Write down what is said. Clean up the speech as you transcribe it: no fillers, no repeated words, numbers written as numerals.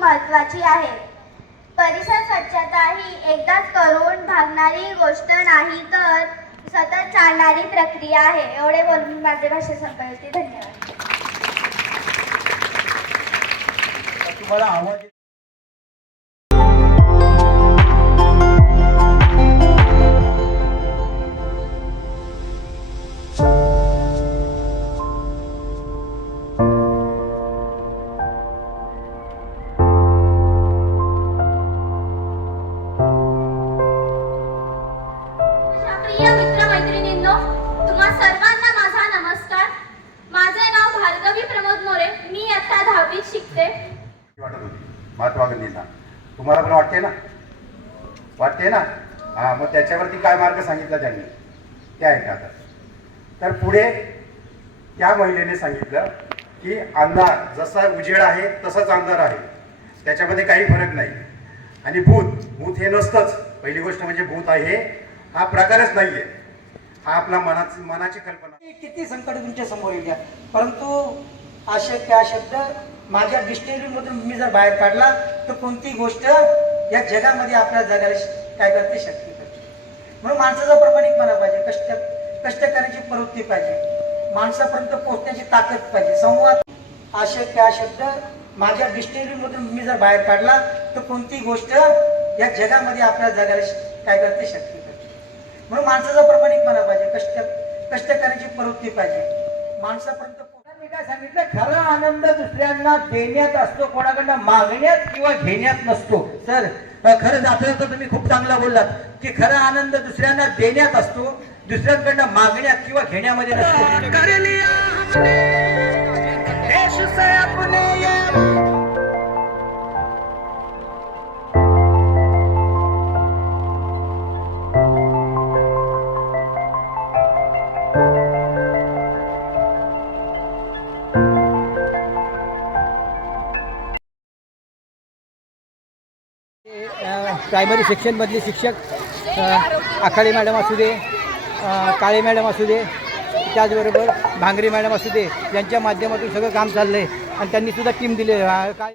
महत्त्वाची आहे. परिसर स्वच्छता ही एकदाच करून भागणारी गोष्ट नाही, तर सतत चालणारी प्रक्रिया आहे. एवढे बोलून माझे भाषण संपवते. धन्यवाद. तुम्हाला आवाज प्रिय मित्रमैत्रिणींनो, तुम्हा सर्वांना माझा नमस्कार. माझे नाव भार्गवी प्रमोद मोरे. मी आता 10वीत शिकते. वाटत होती महात्मा गांधींना. तुम्हाला पण वाटते ना हा, मग त्याच्यावरती काय मार्ग सांगितला त्यांनी ते ऐका आता. तर पुढे त्या महिलेने सांगितलं की अंधार जसा उजेड आहे तसाच अंधार आहे, त्याच्यामध्ये काही फरक नाही. आणि भूत हे नसतंच. पहिली गोष्ट म्हणजे भूत आहे हा प्रकारच नाहीये, हा आपला मनाची कल्पना. किती संकट तुमच्या समोर येऊ द्या, परंतु अशक्य हा शब्द माझ्या डिक्शनरीमधून मी जर बाहेर काढला तर कोणती गोष्ट या जगामध्ये आपल्या जगाला काय करते, शक्ती करते. म्हणून माणसाचा प्रामाणिकपणा पाहिजे, कष्ट करण्याची प्रवृत्ती पाहिजे, माणसापर्यंत पोहोचण्याची ताकद पाहिजे. संवाद अशक्य हा शब्द माझ्या डिक्शनरीमधून मी जर बाहेर काढला तर कोणती गोष्ट या जगामध्ये आपल्या जगाला काय करते, शक्ती करते. म्हणून माणसाचा प्रामाणिकपणा पाहिजे, कष्ट करण्याची प्रवृत्ती पाहिजे, माणसापर्यंत. मी काय सांगितलं, खरा आनंद दुसऱ्यांना देण्यात असतो, कोणाकडनं मागण्यात किंवा घेण्यात नसतो. सर खरं जातं तर तुम्ही खूप चांगला बोललात की खरा आनंद दुसऱ्यांना देण्यात असतो, दुसऱ्यांकडनं मागण्यात किंवा घेण्यामध्ये नसतो. प्रायमरी सेक्शनमधले शिक्षक आखाडे मॅडम असू दे, काळे मॅडम असू दे, त्याचबरोबर भांगरे मॅडम असू दे, यांच्या माध्यमातून सगळं काम चाललं आहे. आणि त्यांनीसुद्धा टीम दिली. काय